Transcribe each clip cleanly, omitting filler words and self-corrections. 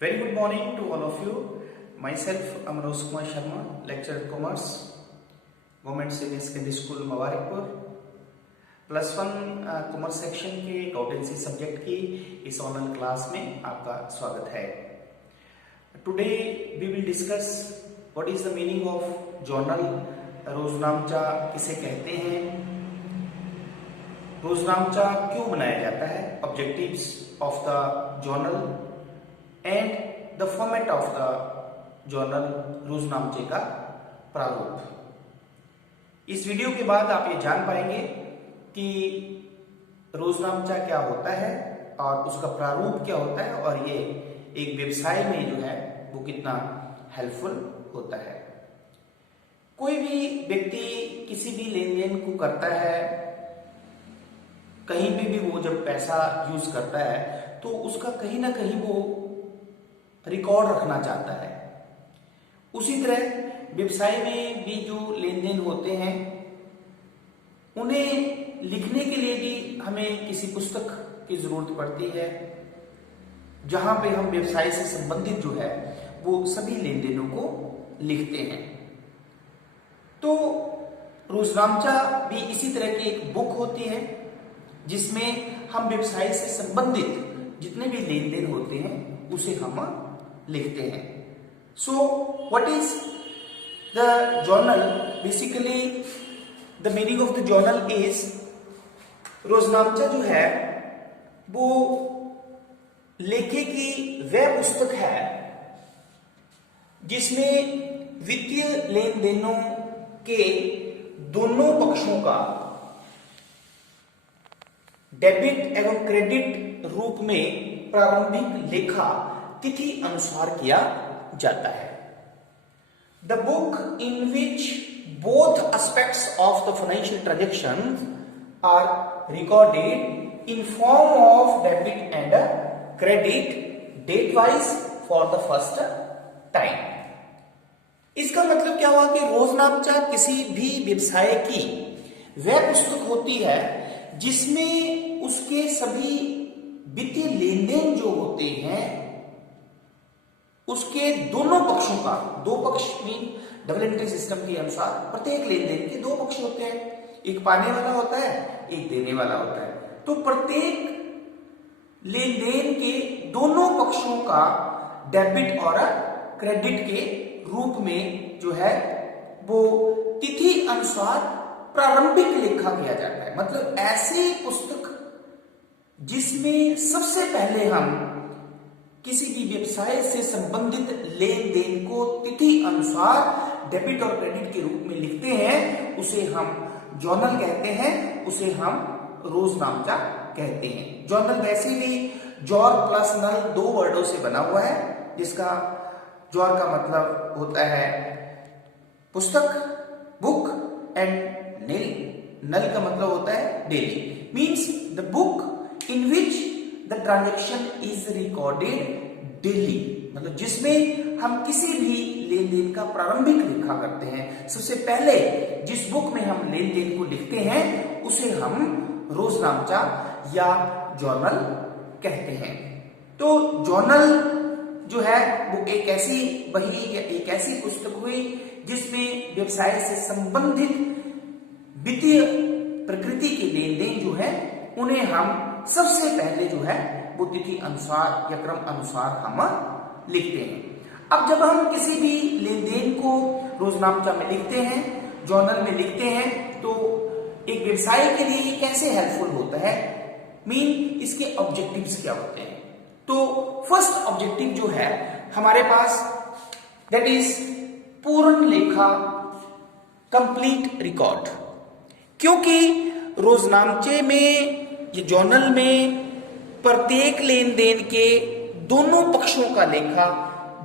Very good morning to all of you. Myself, Amroz Kumar Sharma, lecturer Commerce, Government Senior Secondary School Mawarikpur, +1 commerce section के accountancy subject की इस online class में आपका स्वागत है। Today we will discuss what is the meaning of journal. रोजनामचा किसे कहते हैं, रोजनामचा क्यों बनाया जाता है, objectives of the journal and the format of the journal, रोजनामचे का प्रारूप। इस वीडियो के बाद आप ये जान पाएंगे कि रोजनामचा क्या होता है और उसका प्रारूप क्या होता है और ये एक व्यवसाय में जो है वो कितना हेल्पफुल होता है। कोई भी व्यक्ति किसी भी लेन देन को करता है, कहीं भी वो जब पैसा यूज करता है तो उसका कहीं ना कहीं वो रिकॉर्ड रखना चाहता है। उसी तरह व्यवसाय में भी जो लेन देन होते हैं उन्हें लिखने के लिए भी हमें किसी पुस्तक की जरूरत पड़ती है, जहां पे हम व्यवसाय से संबंधित जो है वो सभी लेन देनों को लिखते हैं। तो रोजनामचा भी इसी तरह की एक बुक होती है जिसमें हम व्यवसाय से संबंधित जितने भी लेन देन होते हैं उसे हम लिखते हैं। So what is the journal? Basically the meaning of the journal is, रोजनामचा जो है वो लेखे की वह पुस्तक है जिसमें वित्तीय लेन देनों के दोनों पक्षों का डेबिट एवं क्रेडिट रूप में प्रारंभिक लेखा तिथि अनुसार किया जाता है। The book in which both aspects of the financial transactions are recorded in form of debit and credit date wise for the first time। इसका मतलब क्या हुआ कि रोजनामचा किसी भी व्यवसाय की वह पुस्तक होती है जिसमें उसके सभी वित्तीय लेन देन जो होते हैं उसके दोनों पक्षों का, दो पक्ष मीन डबल एंट्री सिस्टम के अनुसार प्रत्येक लेन देन के दो पक्ष होते हैं, एक पाने वाला होता है, एक देने वाला होता है। तो प्रत्येक लेन देन के दोनों पक्षों का डेबिट और क्रेडिट के रूप में जो है वो तिथि अनुसार प्रारंभिक लेखा किया जाता है। मतलब ऐसी पुस्तक जिसमें सबसे पहले हम किसी भी व्यवसाय से संबंधित लेन देन को तिथि अनुसार डेबिट और क्रेडिट के रूप में लिखते हैं, उसे हम जर्नल कहते हैं, उसे हम रोजनामचा कहते हैं। जर्नल वैसे भी जॉर प्लस नल दो वर्डों से बना हुआ है, जिसका जॉर का मतलब होता है पुस्तक, बुक, एंड नल का मतलब होता है daily. Means the book in which the transaction is recorded daily, मतलब जिसमें हम किसी भी लेन देन का प्रारंभिक लेखा करते हैं। सबसे पहले जिस बुक में हम लेन देन को लिखते हैं उसे हम रोजनामचा या जर्नल कहते हैं। तो जर्नल जो है वो एक ऐसी बही या एक ऐसी पुस्तक हुई जिसमें व्यवसाय से संबंधित वित्तीय प्रकृति के लेन देन जो है उन्हें हम सबसे पहले जो है वो तिथि अनुसार या क्रम अनुसार हम लिखते हैं। अब जब हम किसी भी लेन देन को रोजनामचा में लिखते हैं, जर्नल में लिखते हैं, तो एक व्यवसाय के लिए ये कैसे हेल्पफुल होता है, मीन इसके ऑब्जेक्टिव्स क्या होते हैं। तो फर्स्ट ऑब्जेक्टिव जो है हमारे पास दैट इज पूर्ण लेखा, कंप्लीट रिकॉर्ड। क्योंकि रोजनामचे में, ये जर्नल में प्रत्येक लेन देन के दोनों पक्षों का लेखा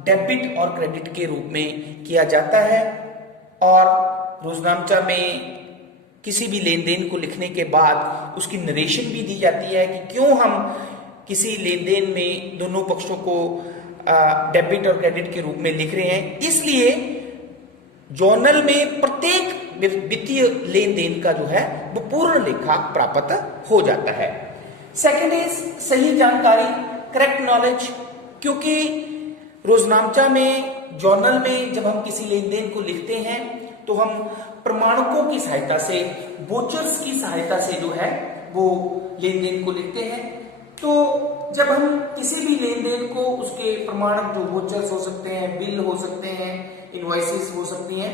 डेबिट और क्रेडिट के रूप में किया जाता है, और रोजनामचा में किसी भी लेन देन को लिखने के बाद उसकी नरेशन भी दी जाती है कि क्यों हम किसी लेन देन में दोनों पक्षों को डेबिट और क्रेडिट के रूप में लिख रहे हैं। इसलिए जर्नल में प्रत्येक वित्तीय लेन देन का जो है वो पूर्ण लेखा प्राप्त हो जाता है। सेकंड इज सही जानकारी, करेक्ट नॉलेज। क्योंकि रोजनामचा में, जर्नल में जब हम किसी लेन देन को लिखते हैं तो हम प्रमाणकों की सहायता से, वोचर्स की सहायता से जो है वो लेन देन को लिखते हैं। तो जब हम किसी भी लेन देन को, उसके प्रमाणक जो वोचर्स हो सकते हैं, बिल हो सकते हैं, इनवॉइसेस हो सकती हैं,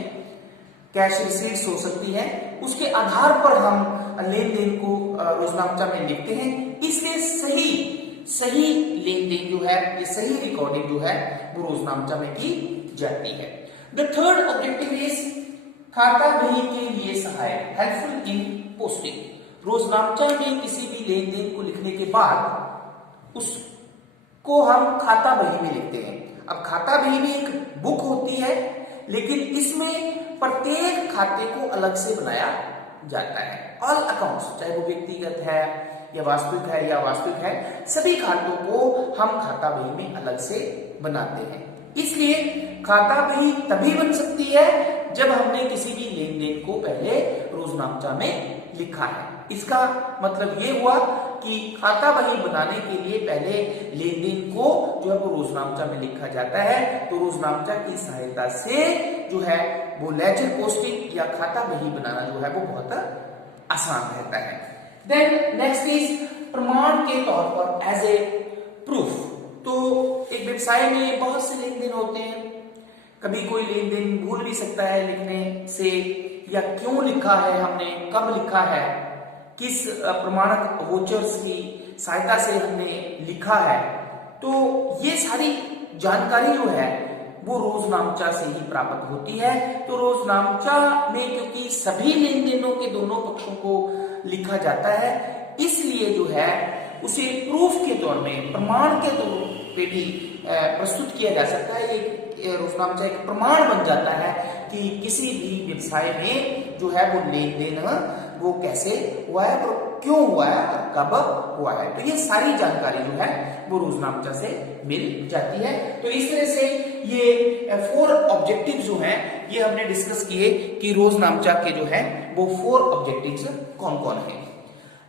कैश रिसीट्स हो सकती है, उसके आधार पर हम लेन देन को रोजनामचा में लिखते हैं। इसलिए सही लेन देन जो है, ये सही रिकॉर्डिंग जो है वो रोजनामचा में की जाती है। द थर्ड ऑब्जेक्टिव इज खाता बही के लिए सहायक, हेल्पफुल इन पोस्टिंग। रोजनामचा में किसी भी लेन देन को लिखने के बाद उसको हम खाता बही में लिखते हैं। अब खाता बही में एक बुक होती है, लेकिन इसमें प्रत्येक खाते को अलग से बनाया जाता है। ऑल अकाउंट्स, चाहे वो व्यक्तिगत है या वास्तविक है या वास्तविक है, सभी खातों को हम खाता बही में अलग से बनाते हैं। इसलिए खाता बही तभी बन सकती है जब हमने किसी भी लेन देन को पहले रोजनामचा में लिखा है। इसका मतलब ये हुआ कि खाता बही बनाने के लिए पहले लेन देन को जो है वो रोजनामचा में लिखा जाता है। तो रोजनामचा की सहायता से जो है वो लेजर पोस्टिंग या खाता बही बनाना जो है वो बहुत आसान रहता है। देन नेक्स्ट इज प्रमाण के तौर पर, एज ए प्रूफ। तो एक व्यवसाय में बहुत से लेन देन होते हैं, कभी कोई लेन देन भूल भी सकता है लिखने से, या क्यों लिखा है हमने, कब लिखा है, किस प्रमाणक वोचर्स की सहायता से हमने लिखा है। तो ये सारी जानकारी जो है वो रोजनामचा से ही प्राप्त होती है। तो रोजनामचा में क्योंकि सभी लेन देनों के दोनों पक्षों को लिखा जाता है, इसलिए जो है उसे प्रूफ के तौर में, प्रमाण के तौर पे भी प्रस्तुत किया जा सकता है। एक रोजनामचा एक प्रमाण बन जाता है कि किसी भी व्यवसाय में जो है वो लेन देन वो कैसे हुआ है और क्यों हुआ है और कब हुआ है। तो ये सारी जानकारी जो है वो रोजनामचा से मिल जाती है। तो इस तरह से ये 4 ऑब्जेक्टिव जो हैं ये हमने डिस्कस किए कि रोजनामचा के जो है वो 4 ऑब्जेक्टिव्स कौन कौन है।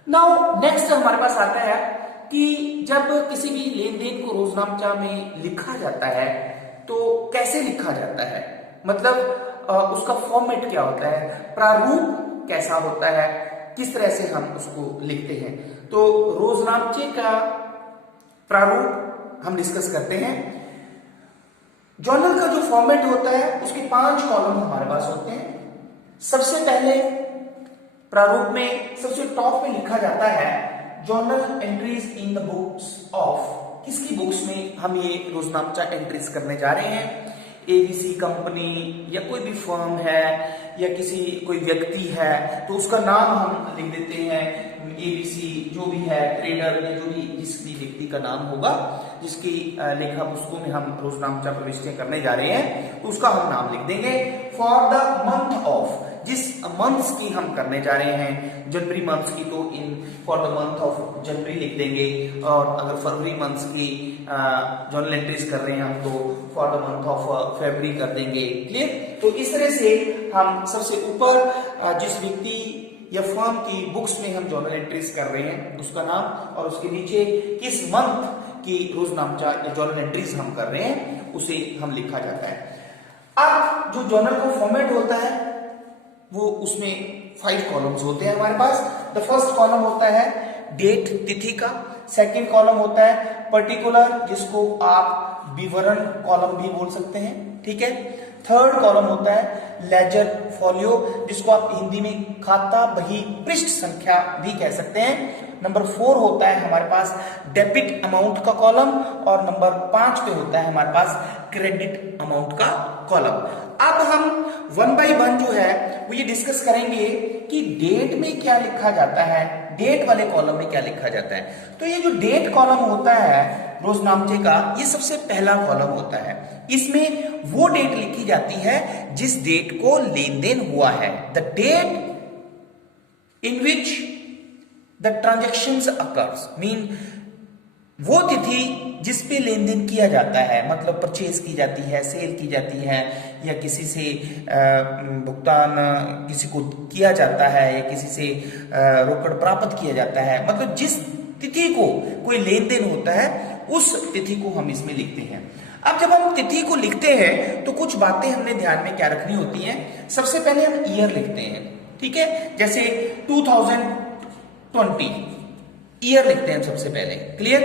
नाउ नेक्स्ट हमारे पास आता है कि जब किसी भी लेन देन को रोजनामचा में लिखा जाता है तो कैसे लिखा जाता है, मतलब उसका फॉर्मेट क्या होता है, प्रारूप कैसा होता है, किस तरह से हम उसको लिखते हैं। तो रोजनामचे का प्रारूप हम डिस्कस करते हैं। जर्नल का जो फॉर्मेट होता है उसके 5 कॉलम हमारे पास होते हैं। सबसे पहले प्रारूप में सबसे टॉप में लिखा जाता है journal entries in the books of, किसकी बुक्स में हम ये रोजनामचा एंट्रीज करने जा रहे हैं। एबीसी कंपनी या कोई भी फर्म है या कोई व्यक्ति है तो उसका नाम हम लिख देते हैं। एबीसी जो भी है, ट्रेडर या जो भी जिस भी व्यक्ति का नाम होगा, जिसकी लेखा पुस्तकों में हम रोजनामचा प्रविष्टियां करने जा रहे हैं, तो उसका हम नाम लिख देंगे। फॉर द मंथ ऑफ, जिस मंथ्स की हम करने जा रहे हैं, जनवरी मंथ्स की तो for the month of January लिख देंगे, और अगर फरवरी मंथ्स की जर्नल एंट्रीज कर रहे हैं हम तो for the month of February कर देंगे। क्लियर? तो इस तरह से हम सबसे ऊपर जिस व्यक्ति या फर्म की बुक्स में हम जर्नल एंट्रीज कर रहे हैं उसका नाम, और उसके नीचे किस मंथ की रोजनामचा या जर्नल एंट्रीज हम कर रहे हैं उसे हम लिखा जाता है। अब जो जर्नल का फॉर्मेट होता है वो उसमें 5 कॉलम्स होते हैं हमारे पास। द फर्स्ट कॉलम होता है डेट, तिथि का। सेकंड कॉलम होता है पर्टिकुलर, जिसको आप विवरण कॉलम भी बोल सकते हैं, ठीक है। थर्ड कॉलम होता है लेजर फोलियो, जिसको आप हिंदी में खाता बही पृष्ठ संख्या भी कह सकते हैं। नंबर 4 होता है हमारे पास डेबिट अमाउंट का कॉलम, और नंबर 5 पे होता है हमारे पास क्रेडिट अमाउंट का कॉलम। अब हम 1 बाय 1 जो है वो ये डिस्कस करेंगे कि डेट में क्या लिखा जाता है, डेट वाले कॉलम में क्या लिखा जाता है। तो ये जो डेट कॉलम होता है रोजनामचे का, ये सबसे पहला कॉलम होता है। इसमें वो डेट लिखी जाती है जिस डेट को लेन देन हुआ है, the date in which the transactions occurs, mean वो तिथि जिस पे लेन देन किया जाता है, मतलब परचेज की जाती है, सेल की जाती है, या किसी से भुगतान किसी को किया जाता है, या किसी से रोकड़ प्राप्त किया जाता है, मतलब जिस तिथि को कोई लेन देन होता है उस तिथि को हम इसमें लिखते हैं। अब जब हम तिथि को लिखते हैं तो कुछ बातें हमने ध्यान में क्या रखनी होती हैं। सबसे पहले हम ईयर लिखते हैं, ठीक है, जैसे 2020 ईयर लिखते हैं सबसे पहले, क्लियर।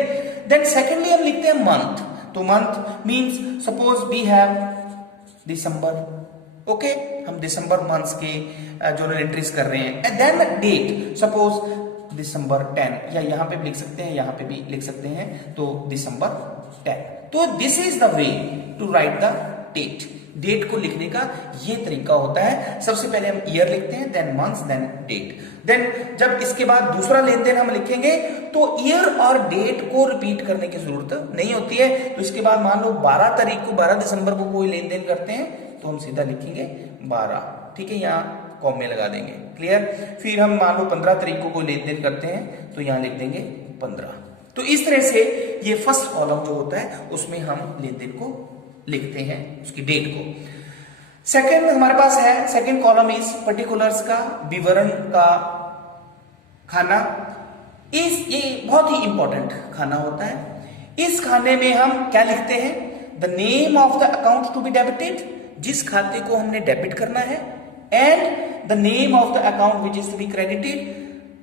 देन सेकेंडली हम लिखते हैं मंथ, तो month means suppose we have December, okay, हम दिसंबर मंथ्स के जर्नल एंट्रीज कर रहे हैं। And then date, suppose December 10, या यहां पे भी लिख सकते हैं, यहां पे भी लिख सकते हैं, तो दिसंबर 10। तो this is the way to write the date. Date को लिखने का ये तरीका होता है। सबसे पहले हम ईयर लिखते हैं, then months, then date. Then जब इसके बाद दूसरा लेन देन हम लिखेंगे तो ईयर और डेट को रिपीट करने की जरूरत नहीं होती है। तो इसके बाद मान लो 12 तारीख को, 12 दिसंबर को कोई लेन देन करते हैं तो हम सीधा लिखेंगे 12, ठीक है, यहाँ कॉम में लगा देंगे, क्लियर। फिर हम मान लो 15 तारीख को कोई लेन देन करते हैं तो यहाँ लिख देंगे 15। तो इस तरह से ये फर्स्ट कॉलम जो होता है उसमें हम लेन देन को लिखते हैं, उसकी डेट को। सेकंड हमारे पास है, सेकंड कॉलम इज पर्टिकुलर्स का, विवरण का खाना। ये बहुत ही इंपॉर्टेंट खाना होता है। इस खाने में हम क्या लिखते हैं, the name of the account to be debited, जिस खाते को हमने डेबिट करना है, and the name of the account which is to be credited,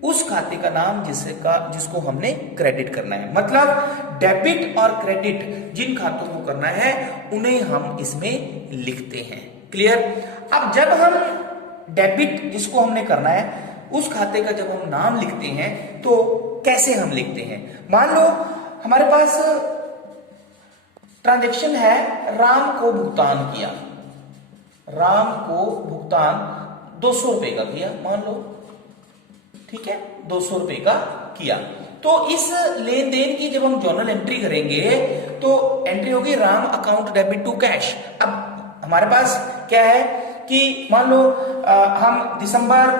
उस खाते का नाम जिसको हमने क्रेडिट करना है। मतलब डेबिट और क्रेडिट जिन खातों को करना है उन्हें हम इसमें लिखते हैं, क्लियर। अब जब हम डेबिट जिसको हमने करना है उस खाते का जब हम नाम लिखते हैं तो कैसे हम लिखते हैं। मान लो हमारे पास ट्रांजैक्शन है, राम को भुगतान किया, राम को भुगतान 200 रुपए का किया, मान लो, ठीक है, 200 रुपए का किया। तो इस लेन देन की जब हम जर्नल एंट्री करेंगे तो एंट्री होगी Ram account debit to cash. अब हमारे पास क्या है कि मान लो हम दिसंबर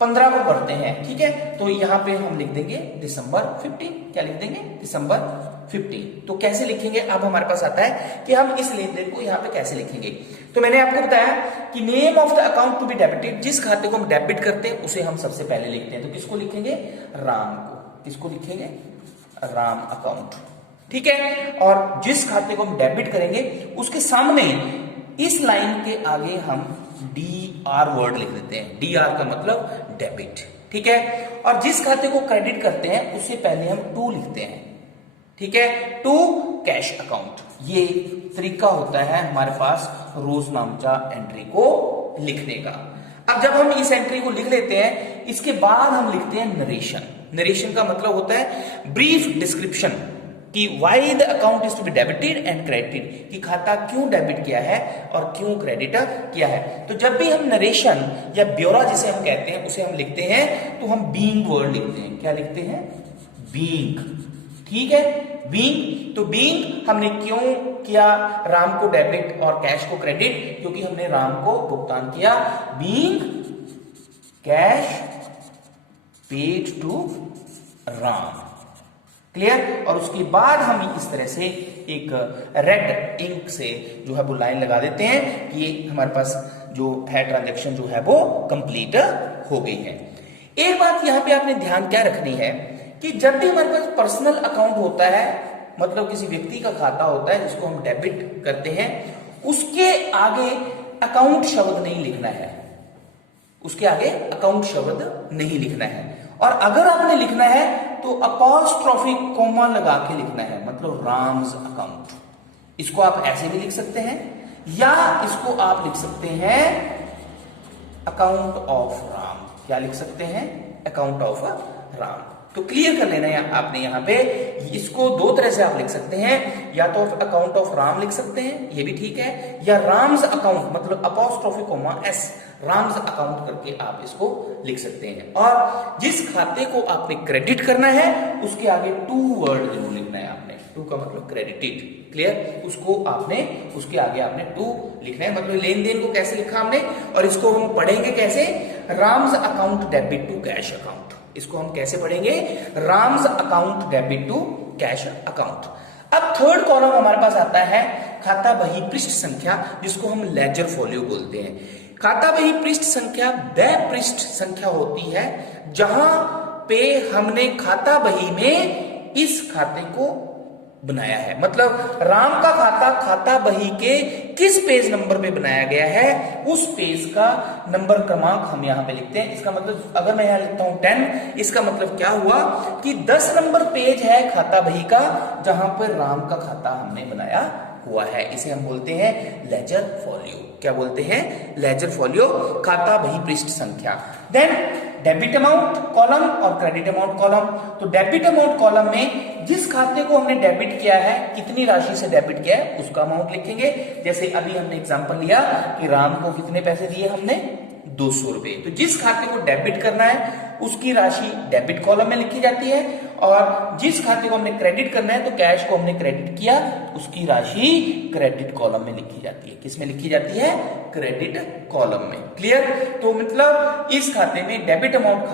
15 को करते हैं, ठीक है, तो यहां पे हम लिख देंगे दिसंबर 15। क्या लिख देंगे, दिसंबर 15। तो कैसे लिखेंगे, अब हमारे पास आता है कि हम इस लेन देन को यहां पे कैसे लिखेंगे। तो मैंने आपको बताया कि name of the account to be debited, जिस खाते को हम डेबिट करते हैं उसे हम सबसे पहले लिखते हैं। तो किसको लिखेंगे, राम को। किसको लिखेंगे, राम अकाउंट, ठीक है। और जिस खाते को हम डेबिट करेंगे उसके सामने इस लाइन के आगे हम DR वर्ड लिख देते हैं। DR का मतलब डेबिट, ठीक है। और जिस खाते को क्रेडिट करते हैं उससे पहले हम टू लिखते हैं, ठीक है, टू कैश अकाउंट। ये तरीका होता है हमारे पास रोजनामचा एंट्री को लिखने का। अब जब हम इस एंट्री को लिख लेते हैं इसके बाद हम लिखते हैं नरेशन। नरेशन का मतलब होता है ब्रीफ डिस्क्रिप्शन कि why the account is to be debited and credited, कि खाता क्यों डेबिट किया है और क्यों क्रेडिट किया है। तो जब भी हम नरेशन या ब्यौरा जिसे हम कहते हैं उसे हम लिखते हैं तो हम बीइंग वर्ड लिखते हैं। क्या लिखते हैं, बीइंग, ठीक है, बीइंग। तो बीइंग हमने क्यों किया राम को डेबिट और कैश को क्रेडिट, क्योंकि हमने राम को भुगतान किया। Being cash paid to Ram, clear. और उसके बाद हम इस तरह से एक रेड इंक से जो है वो लाइन लगा देते हैं कि ये हमारे पास जो है ट्रांजैक्शन जो है वो कंप्लीट हो गई है। एक बात यहां पे आपने ध्यान क्या रखनी है कि जब भी हमारे पास पर्सनल अकाउंट होता है, मतलब किसी व्यक्ति का खाता होता है जिसको हम डेबिट करते हैं, उसके आगे अकाउंट शब्द नहीं लिखना है, उसके आगे अकाउंट शब्द नहीं लिखना है। और अगर आपने लिखना है तो अपॉस्ट्रोफी कोमा लगा के लिखना है, मतलब राम्स अकाउंट। इसको आप ऐसे भी लिख सकते हैं या इसको आप लिख सकते हैं अकाउंट ऑफ राम। क्या लिख सकते हैं, अकाउंट ऑफ राम। तो क्लियर कर लेना है आपने यहां पे, इसको दो तरह से आप लिख सकते हैं, या तो अकाउंट ऑफ राम लिख सकते हैं, ये भी ठीक है, या राम्स अकाउंट मतलब apostrophe comma S Ram's account करके आप इसको लिख सकते हैं। और जिस खाते को आपने क्रेडिट करना है उसके आगे टू वर्ड जरूर लिखना है आपने। टू का मतलब क्रेडिटेड, क्लियर, उसको आपने उसके आगे आपने टू लिखना है। मतलब लेन देन को कैसे लिखा हमने, और इसको हम पढ़ेंगे कैसे, Ram's account debit to cash account. इसको हम कैसे पढ़ेंगे, Ram's account debit to cash account. अब थर्ड कॉलम हमारे पास आता है खाता बही पृष्ठ संख्या, जिसको हम लेजर फोलियो बोलते हैं। खाता बही पृष्ठ संख्या वह पृष्ठ संख्या होती है जहां पे हमने खाता बही में इस खाते को बनाया है। मतलब राम का खाता खाता बही के किस पेज नंबर पे बनाया गया है, उस पेज का नंबर क्रमांक हम यहां पे लिखते हैं। इसका मतलब अगर मैं यहां लिखता हूं 10, इसका मतलब क्या हुआ कि 10 नंबर पेज है खाता बही का जहां पर राम का खाता हमने बनाया हुआ है। इसे हम बोलते हैं लेजर फोलियो। क्या बोलते हैं? लेजर फोलियो, खाता बही पृष्ठ संख्या। देन डेबिट अमाउंट कॉलम और क्रेडिट अमाउंट कॉलम। तो डेबिट अमाउंट कॉलम में जिस खाते को हमने डेबिट किया है, कितनी राशि से डेबिट किया है, उसका अमाउंट लिखेंगे। जैसे अभी हमने एग्जांपल लिया कि राम को कितने पैसे दिए हमने, 200 रुपए। तो जिस खाते को डेबिट करना है उसकी राशि डेबिट कॉलम में लिखी जाती है, और जिस खाते को हमने क्रेडिट करना है, तो कैश को हमने क्रेडिट किया, उसकी राशि क्रेडिट कॉलम में लिखी जाती है। किस में लिखी जाती है? क्रेडिट कॉलम में। क्लियर? तो मतलब इस खाते में डेबिट अमाउंट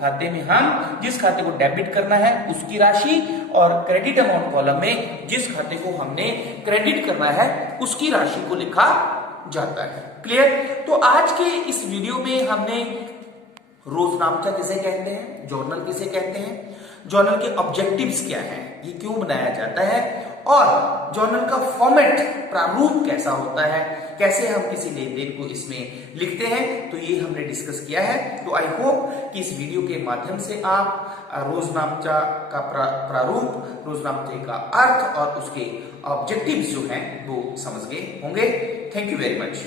खाते में हम जिस खाते को डेबिट करना है उसकी राशि, और क्रेडिट अमाउंट कॉलम में जिस खाते को हमने क्रेडिट करना है उसकी राशि को लिखा जाता है। क्लियर? तो आज के इस वीडियो में हमने रोजनामचा किसे कहते हैं, जर्नल किसे कहते हैं, जर्नल के ऑब्जेक्टिव्स क्या हैं, ये क्यों बनाया जाता है, और जर्नल का फॉर्मेट, प्रारूप कैसा होता है, कैसे हम किसी लेन देन को इसमें लिखते हैं, तो ये हमने डिस्कस किया है। तो आई होप कि इस वीडियो के माध्यम से आप रोजनामचा का प्रारूप, रोजनामचे का अर्थ और उसके ऑब्जेक्टिव्स जो हैं वो समझ गए होंगे। Thank you very much.